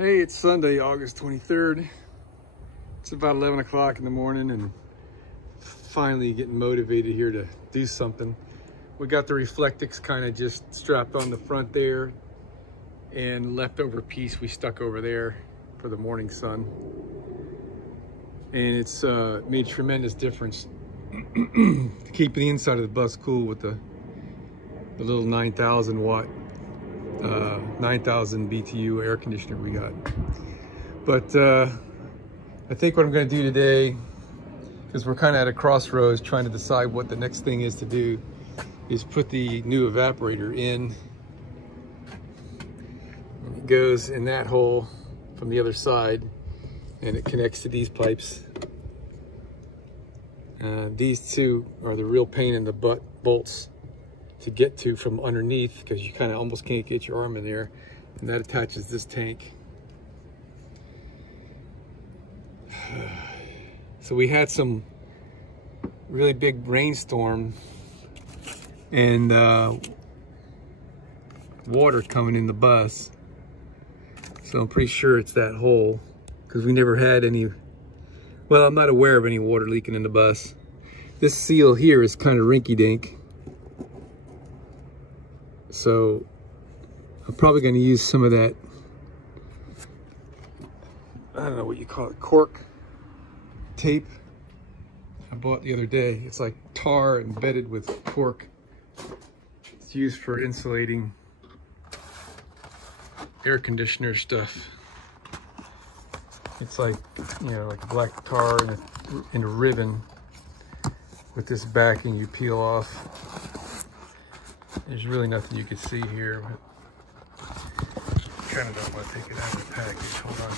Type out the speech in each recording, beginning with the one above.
Hey, it's Sunday, August 23rd. It's about 11 o'clock in the morning and finally getting motivated here to do something. We got the Reflectix kind of just strapped on the front there, and leftover piece we stuck over there for the morning sun. And it's made tremendous difference to keep the inside of the bus cool with the little 9,000 watt 9,000 BTU air conditioner we got. But I think what I'm going to do today, because we're kind of at a crossroads trying to decide what the next thing is to do, is put the new evaporator in. It goes in that hole from the other side and it connects to these pipes. These two are the real pain in the butt bolts to get to from underneath, because you kind of almost can't get your arm in there, and that attaches this tank. So we had some really big rainstorm and water coming in the bus, so I'm pretty sure it's that hole, because we never had any, well, I'm not aware of any water leaking in the bus. This seal here is kind of rinky-dink, so I'm probably going to use some of that, I don't know what you call it, cork tape I bought the other day. It's like tar embedded with cork. It's used for insulating air conditioner stuff. It's like, you know, like black tar in a ribbon with this backing you peel off. There's really nothing you can see here, but I kind of don't want to take it out of the package. Hold on.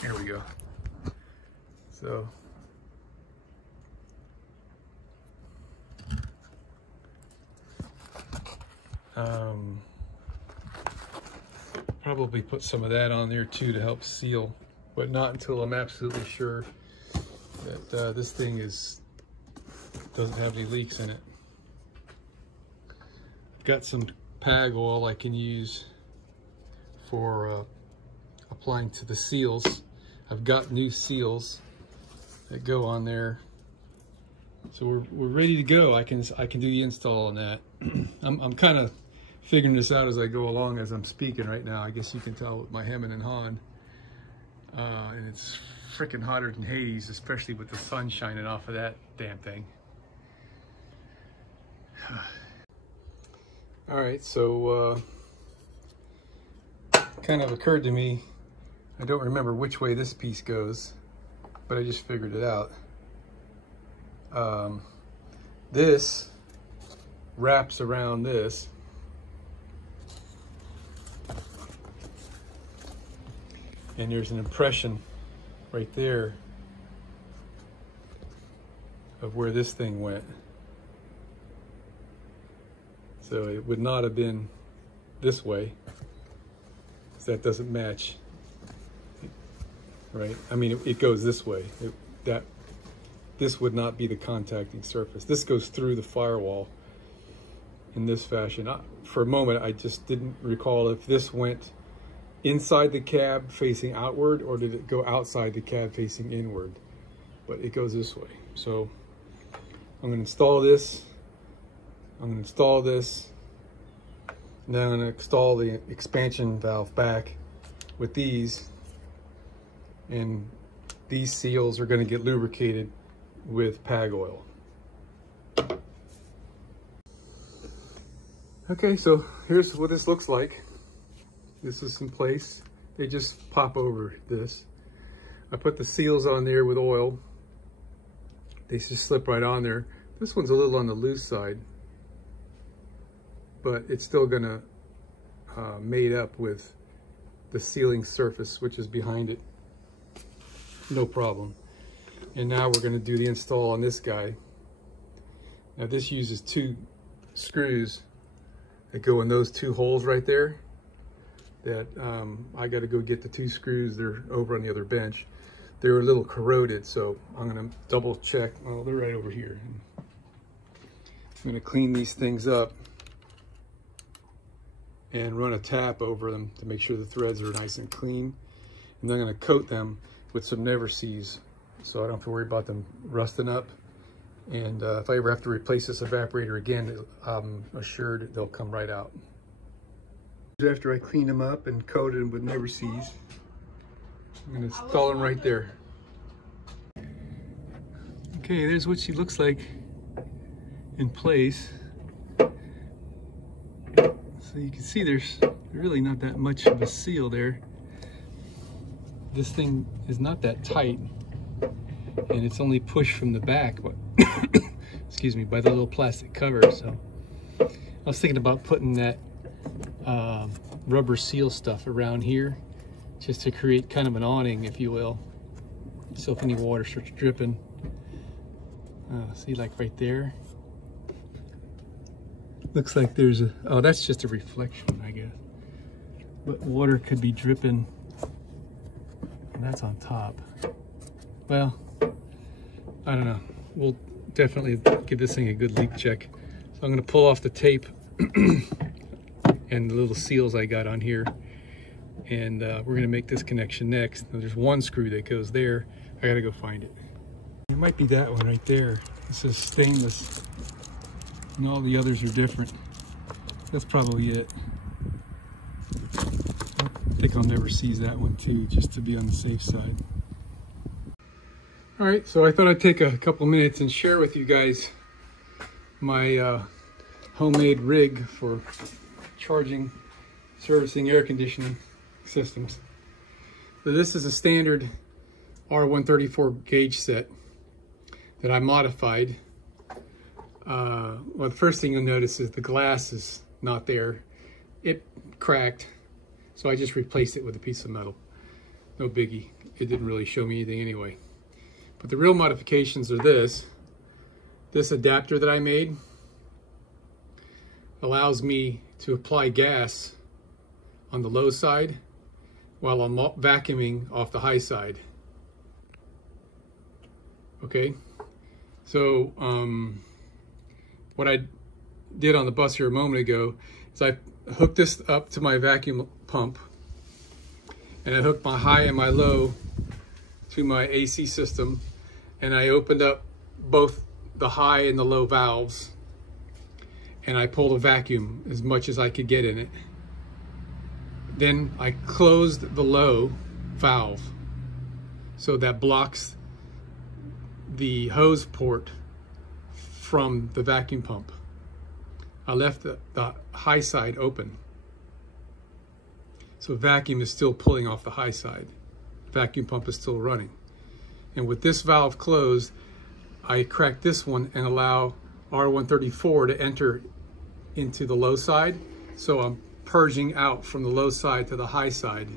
Here we go. So, probably put some of that on there too to help seal, but not until I'm absolutely sure that this thing doesn't have any leaks in it. Got some PAG oil I can use for applying to the seals. I've got new seals that go on there, so we're ready to go. I can do the install on that. I'm kind of figuring this out as I go along as I'm speaking right now. I guess you can tell with my hemming and hawing, and it's freaking hotter than Hades, especially with the sun shining off of that damn thing. All right, so kind of occurred to me, I don't remember which way this piece goes, but I just figured it out. This wraps around this, and there's an impression right there of where this thing went. So it would not have been this way, because that doesn't match, right? I mean, it goes this way. This would not be the contacting surface. This goes through the firewall in this fashion. For a moment, I just didn't recall if this went inside the cab facing outward, or did it go outside the cab facing inward? But it goes this way. So I'm going to install this. I'm going to install this, and then I'm going to install the expansion valve back with these, and these seals are going to get lubricated with PAG oil. Okay, so here's what this looks like. This is in place. They just pop over this. I put the seals on there with oil. They just slip right on there. This one's a little on the loose side, but it's still gonna mate up with the sealing surface, which is behind it. No problem. And now we're gonna do the install on this guy. Now this uses 2 screws that go in those 2 holes right there. That I gotta go get the 2 screws. They're over on the other bench. They're a little corroded, so I'm gonna double check. Oh, they're right over here. I'm gonna clean these things up and run a tap over them to make sure the threads are nice and clean. And I'm gonna coat them with some Never Seas so I don't have to worry about them rusting up. And if I ever have to replace this evaporator again, I'm assured they'll come right out. After I clean them up and coated them with Never Seas, I'm gonna install them right there. Okay, there's what she looks like in place. So you can see there's really not that much of a seal there. This thing is not that tight, and it's only pushed from the back, but excuse me, by the little plastic cover. So I was thinking about putting that rubber seal stuff around here just to create kind of an awning, if you will. So if any water starts dripping, see, like right there, looks like there's a, oh, that's just a reflection, I guess. But water could be dripping, and that's on top. Well, I don't know. We'll definitely give this thing a good leak check. So I'm gonna pull off the tape and the little seals I got on here, and we're gonna make this connection next. Now, there's one screw that goes there. I gotta go find it. It might be that one right there. It says stainless, and all the others are different. That's probably it. I think I'll Never Seize that one too, just to be on the safe side. All right, so I thought I'd take a couple minutes and share with you guys my homemade rig for charging, servicing air conditioning systems. So this is a standard R134 gauge set that I modified. Well, the first thing you'll notice is the glass is not there. It cracked, so I just replaced it with a piece of metal. No biggie. It didn't really show me anything anyway. But the real modifications are this adapter that I made allows me to apply gas on the low side while I'm vacuuming off the high side. Okay, so what I did on the bus here a moment ago is I hooked this up to my vacuum pump, and I hooked my high and my low to my AC system, and I opened up both the high and the low valves, and I pulled a vacuum as much as I could get in it. Then I closed the low valve so that blocks the hose port from the vacuum pump. I left the high side open, so vacuum is still pulling off the high side. Vacuum pump is still running. And with this valve closed, I crack this one and allow R134 to enter into the low side. So I'm purging out from the low side to the high side.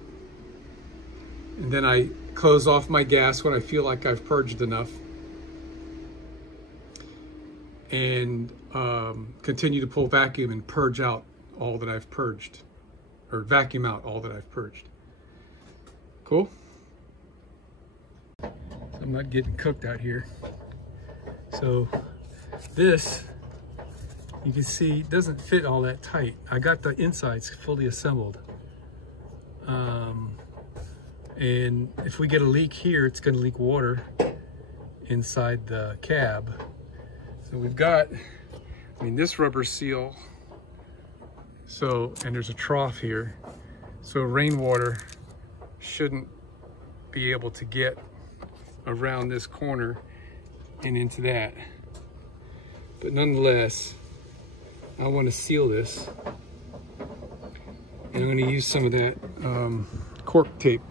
And then I close off my gas when I feel like I've purged enough, and continue to pull vacuum and purge out all that I've purged, or vacuum out all that I've purged. Cool? I'm not getting cooked out here. So this, you can see, doesn't fit all that tight. I got the insides fully assembled. And if we get a leak here, it's gonna leak water inside the cab. So we've got, I mean, this rubber seal, so, and there's a trough here, so rainwater shouldn't be able to get around this corner and into that. But nonetheless, I want to seal this, and I'm going to use some of that cork tape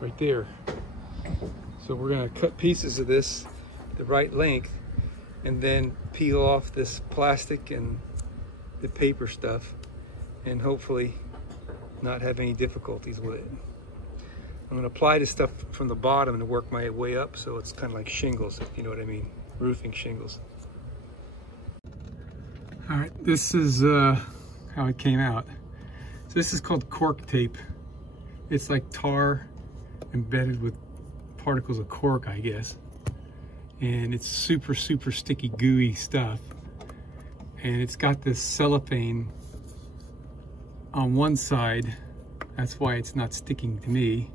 right there. So we're going to cut pieces of this the right length, and then peel off this plastic and the paper stuff, and hopefully not have any difficulties with it. I'm going to apply this stuff from the bottom and work my way up, so it's kind of like shingles, if you know what I mean, roofing shingles. All right, this is how it came out. So this is called cork tape. It's like tar embedded with particles of cork, I guess. And it's super, super sticky, gooey stuff. And it's got this cellophane on one side That's why it's not sticking to me.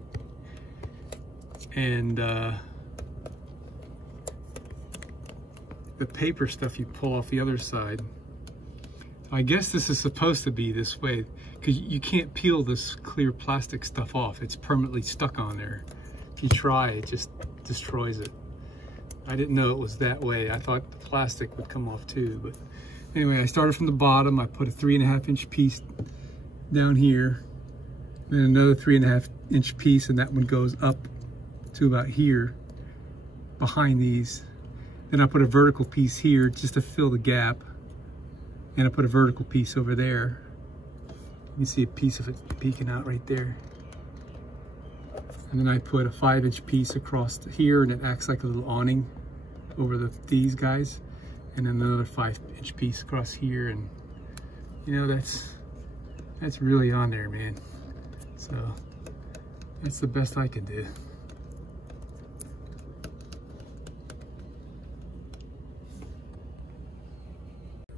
And the paper stuff you pull off the other side. I guess this is supposed to be this way because you can't peel this clear plastic stuff off. It's permanently stuck on there. If you try, it just destroys it. I didn't know it was that way. I thought the plastic would come off too, but anyway, I started from the bottom. I put a 3.5 inch piece down here, and another 3.5 inch piece, and that one goes up to about here behind these. Then I put a vertical piece here just to fill the gap, and I put a vertical piece over there. You can see a piece of it peeking out right there. And then I put a 5-inch piece across here, and it acts like a little awning over these guys. And then another 5-inch piece across here, and you know, that's really on there, man. So that's the best I can do.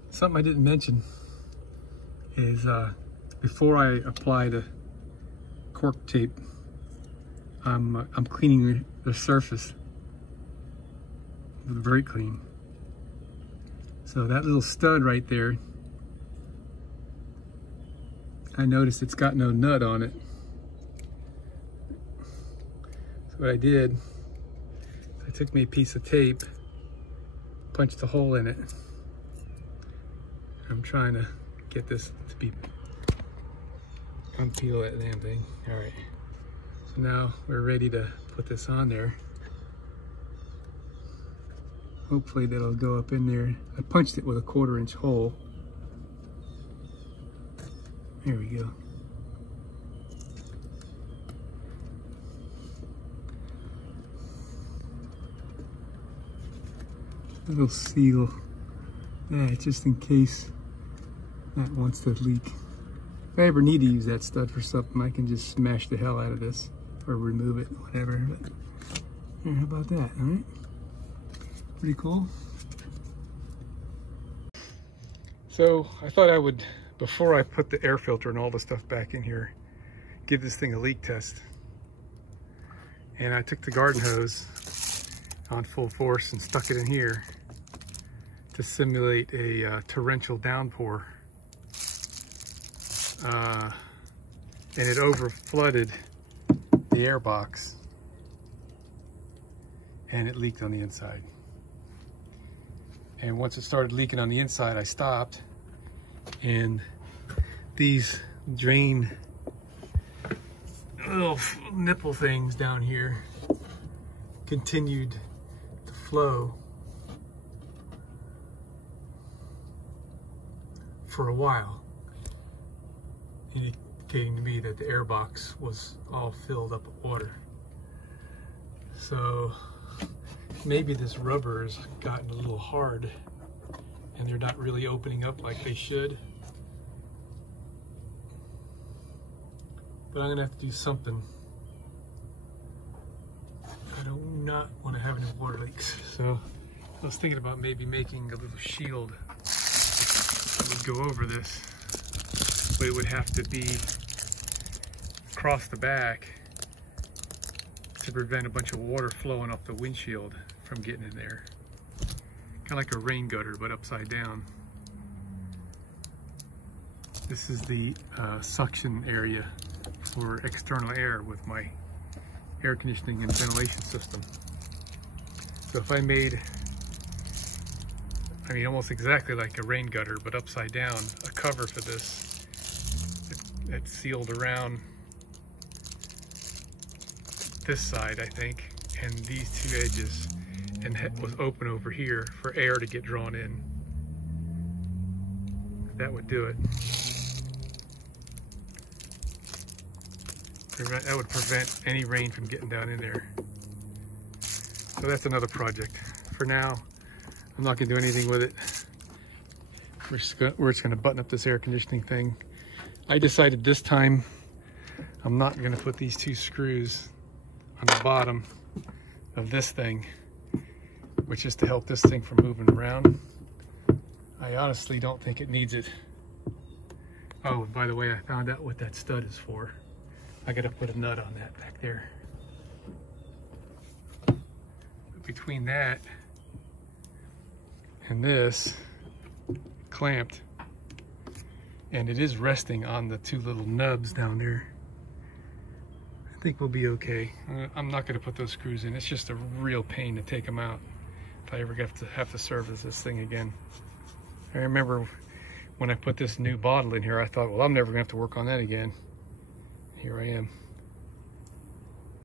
Something I didn't mention is before I apply the cork tape, I'm cleaning the surface very clean. So that little stud right there, I noticed it's got no nut on it. So what I did, I took me a piece of tape, punched a hole in it. I'm trying to get this to be, unpeel that damn thing. All right, so now we're ready to put this on there. Hopefully that'll go up in there. I punched it with a 1/4 inch hole. There we go. Little seal. Yeah, just in case that wants to leak. If I ever need to use that stud for something, I can just smash the hell out of this or remove it, whatever. But, yeah, how about that, all right? Pretty cool. So I thought I would, before I put the air filter and all the stuff back in here, give this thing a leak test. And I took the garden hose on full force and stuck it in here to simulate a torrential downpour. And it over flooded the air box, and it leaked on the inside. And once it started leaking on the inside, I stopped, and these drain little nipple things down here continued to flow for a while, indicating to me that the air box was all filled up with water. So maybe this rubber has gotten a little hard and they're not really opening up like they should. But I'm gonna have to do something. I do not want to have any water leaks. So I was thinking about maybe making a little shield that would go over this, but it would have to be across the back to prevent a bunch of water flowing off the windshield from getting in there. Kind of like a rain gutter, but upside down. This is the suction area for external air with my air conditioning and ventilation system. So if I made, I mean, almost exactly like a rain gutter, but upside down, a cover for this that's sealed around this side, I think, and these two edges, and was open over here for air to get drawn in, that would do it. That would prevent any rain from getting down in there. So that's another project. For now, I'm not gonna do anything with it. We're just gonna button up this air conditioning thing. I decided this time I'm not gonna put these two screws on the bottom of this thing, which is to help this thing from moving around. I honestly don't think it needs it. Oh, by the way, I found out what that stud is for. I gotta put a nut on that back there. Between that and this, clamped, and it is resting on the two little nubs down there. I think we'll be okay. I'm not gonna put those screws in. It's just a real pain to take them out if I ever have to service this thing again. I remember when I put this new bottle in here, I thought, well, I'm never gonna have to work on that again. Here I am.